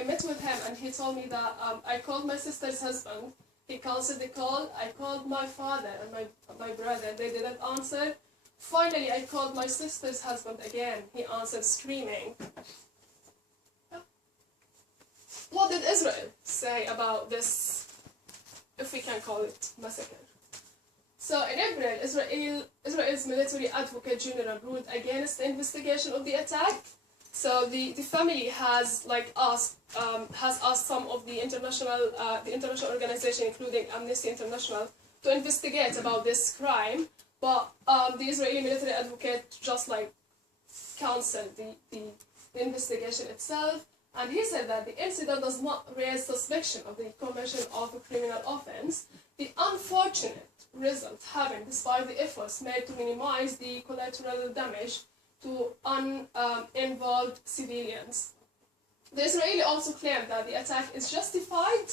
I met with him, and he told me that I called my sister's husband. He cancelled the call. I called my father and my brother. They didn't answer. Finally, I called my sister's husband again. He answered screaming. What did Israel say about this, if we can call it massacre? So in April, Israel's military advocate general ruled against the investigation of the attack. So the family has asked some of the international organization, including Amnesty International, to investigate about this crime. But the Israeli military advocate just cancelled the investigation itself, and he said that the incident does not raise suspicion of the commission of a criminal offense. The unfortunate result happened despite the efforts made to minimize the collateral damage to uninvolved civilians. The Israeli also claimed that the attack is justified.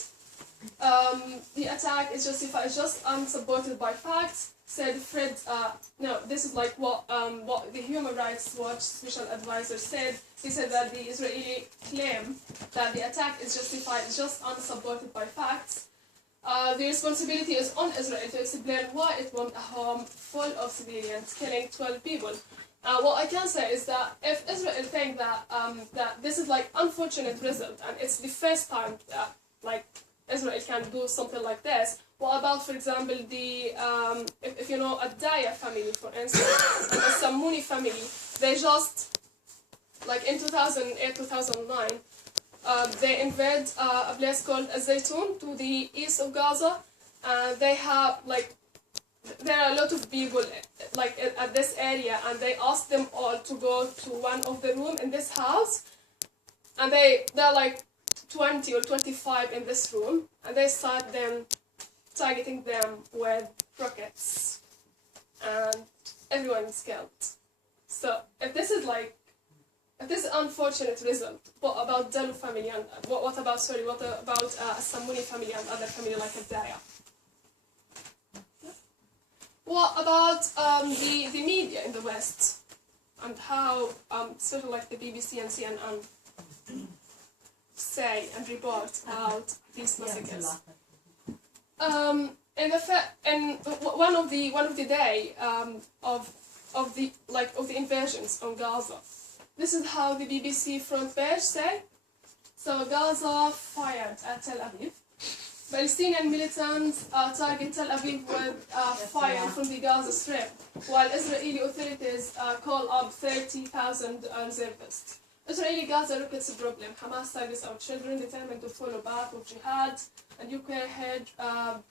It's just unsupported by facts. Said Fred, this is what the Human Rights Watch special advisor said. He said that the Israeli claim that the attack is justified is just unsupported by facts. The responsibility is on Israel to explain why it went a home full of civilians, killing 12 people. What I can say is that if Israel think that this is unfortunate result, and it's the first time that Israel can do something like this, what about, for example, the if you know a Daya family, for instance, and the Samuni family, they just in 2008-2009. They invade a place called Zaytun to the east of Gaza, and they have there are a lot of people at this area, and they asked them all to go to one of the rooms in this house, and they're 20 or 25 in this room, and they start them targeting them with rockets, and everyone is killed. So if this is unfortunate result, what about Dalu family, and what about a Samuni family and other family like Daya? What about the media in the West, and how especially the BBC and CNN say and report about these massacres? In one of the day of the invasions on Gaza, this is how the BBC front page say. So Gaza fired at Tel Aviv. Palestinian militants target Tel Aviv with fire from the Gaza Strip, while Israeli authorities call up 30,000 reservists. Israeli Gaza rockets problem. Hamas targets our children determined to follow path of jihad. And UK head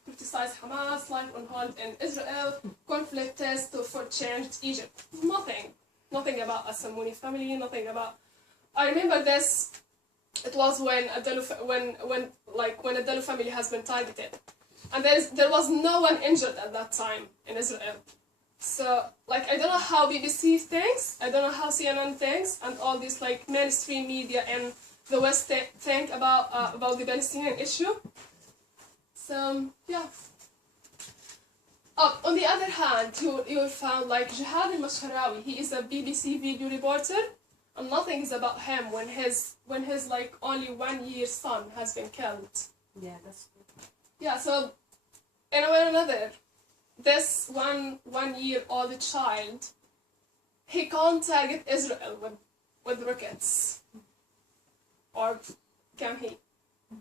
criticized Hamas, life on hold in Israel, conflict test for changed Egypt. Nothing about a Samuni family, nothing about... I remember this, it was when a Dalu family has been targeted. And there was no one injured at that time in Israel. So, I don't know how BBC thinks, I don't know how CNN thinks, and all these mainstream media in the West think about the Palestinian issue. So, yeah. On the other hand, you found Jihad al-Masharawi. He is a BBC video reporter, and nothing is about him when his only 1 year son has been killed. Yeah, that's good. Yeah, so in a way or another, this one year old child, he can't target Israel with rockets. Or can he?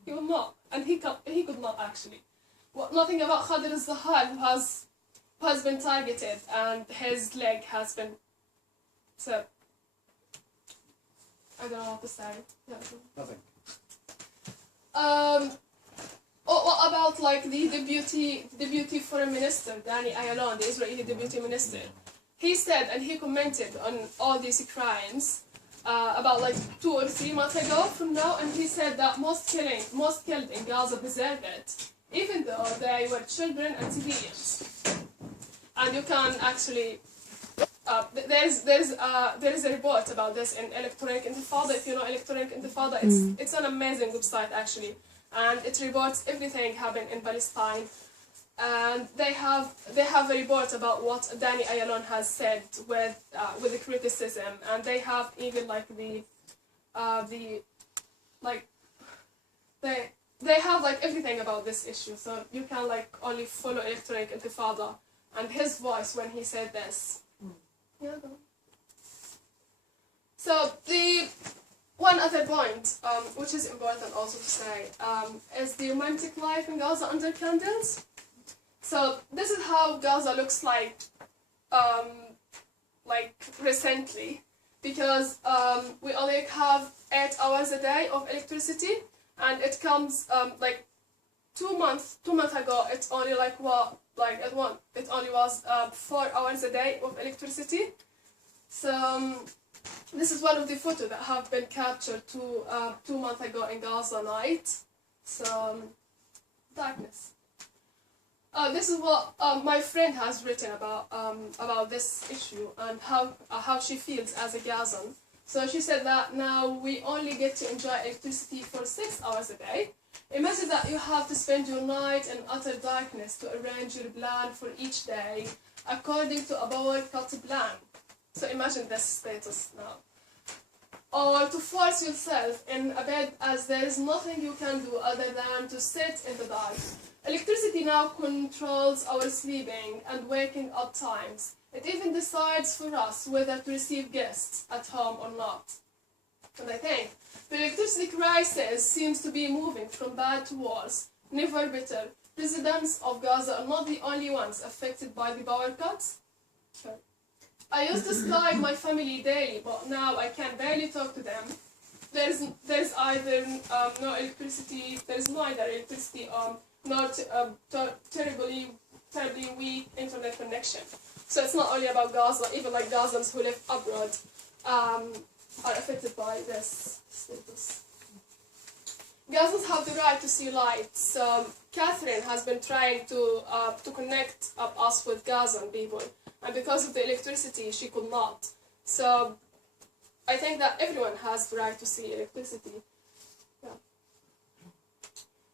He will not, and he could not actually. Nothing about Khadir al-Zahar, who has been targeted and his leg has been. So I don't know what to say. Yeah. Nothing. What about the deputy foreign minister Dani Ayalon, the Israeli deputy minister? He said, and he commented on all these crimes about 2 or 3 months ago from now, and he said that most killed in Gaza deserve it, even though they were children and civilians. And you can actually there is a report about this in Electronic Intifada. If you know Electronic Intifada, it's an amazing website actually, and it reports everything happened in Palestine. And they have a report about what Dani Ayalon has said with the criticism, and they have even they have like everything about this issue, so you can like only follow Electronic Intifada and his voice when he said this. Yeah, go on. So the one other point, which is important also to say, is the romantic life in Gaza under candles. So this is how Gaza looks like recently, because we only have 8 hours a day of electricity, and it comes like 2 months ago. It's only like it only was 4 hours a day of electricity. So this is one of the photos that have been captured 2 months ago in Gaza night. So darkness. This is what my friend has written about this issue and how she feels as a Gazan. So she said that now we only get to enjoy electricity for 6 hours a day. Imagine that you have to spend your night in utter darkness to arrange your plan for each day according to a power cut plan. So imagine this status now. Or to force yourself in a bed as there is nothing you can do other than to sit in the dark. Electricity now controls our sleeping and waking up times. It even decides for us whether to receive guests at home or not. And I think the electricity crisis seems to be moving from bad to worse, never better. Residents of Gaza are not the only ones affected by the power cuts. Sure. I used to Skype my family daily, but now I can barely talk to them. There's either no electricity, there's neither electricity not terribly weak internet connection. So it's not only about Gaza, even like Gazans who live abroad are affected by this status. Gazans have the right to see light. So Catherine has been trying to connect us with Gazan people, and because of the electricity she could not. So I think that everyone has the right to see electricity.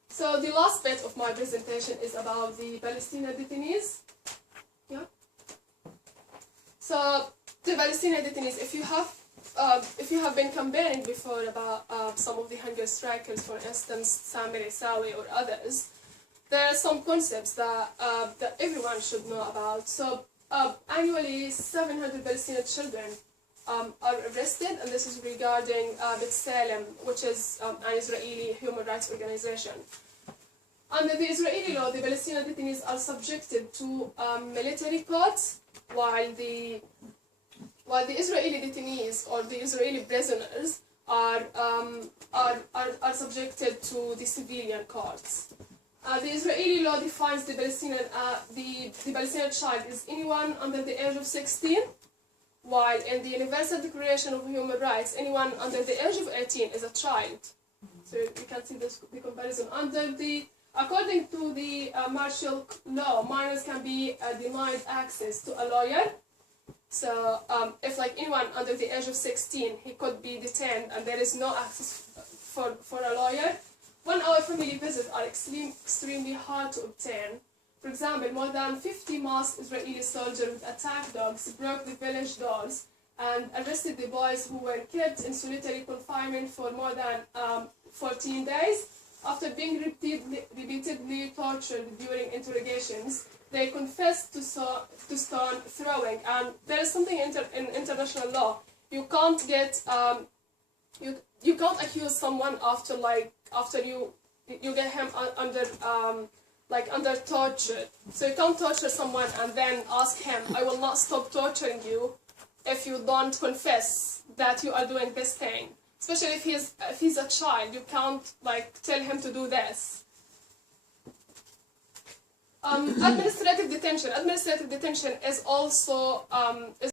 So the last bit of my presentation is about the Palestinian detainees. Yeah. So the Palestinian detainees, if you have been comparing before about some of the hunger strikers, for instance, Sami Risawi or others, there are some concepts that everyone should know about. So annually, 700 Palestinian children are arrested, and this is regarding B'Tselem, which is an Israeli human rights organization. Under the Israeli law, the Palestinian detainees are subjected to military courts, while the Israeli detainees or the Israeli prisoners are subjected to the civilian courts. The Israeli law defines the Palestinian child is anyone under the age of 16, while in the Universal Declaration of Human Rights, anyone under the age of 18 is a child. So you can see the comparison. According to the martial law, minors can be denied access to a lawyer. So if like anyone under the age of 16, he could be detained and there is no access for a lawyer. 1 hour family visits are extremely hard to obtain. For example, more than 50 masked Israeli soldiers with attack dogs broke the village doors and arrested the boys who were kept in solitary confinement for more than 14 days. After being repeatedly tortured during interrogations, they confessed to stone throwing. And there is something in international law. You can't get you can't accuse someone after you get him under torture. So you can't torture someone and then ask him, I will not stop torturing you if you don't confess that you are doing this thing. Especially if he's a child, you can't tell him to do this. Administrative detention. Administrative detention is also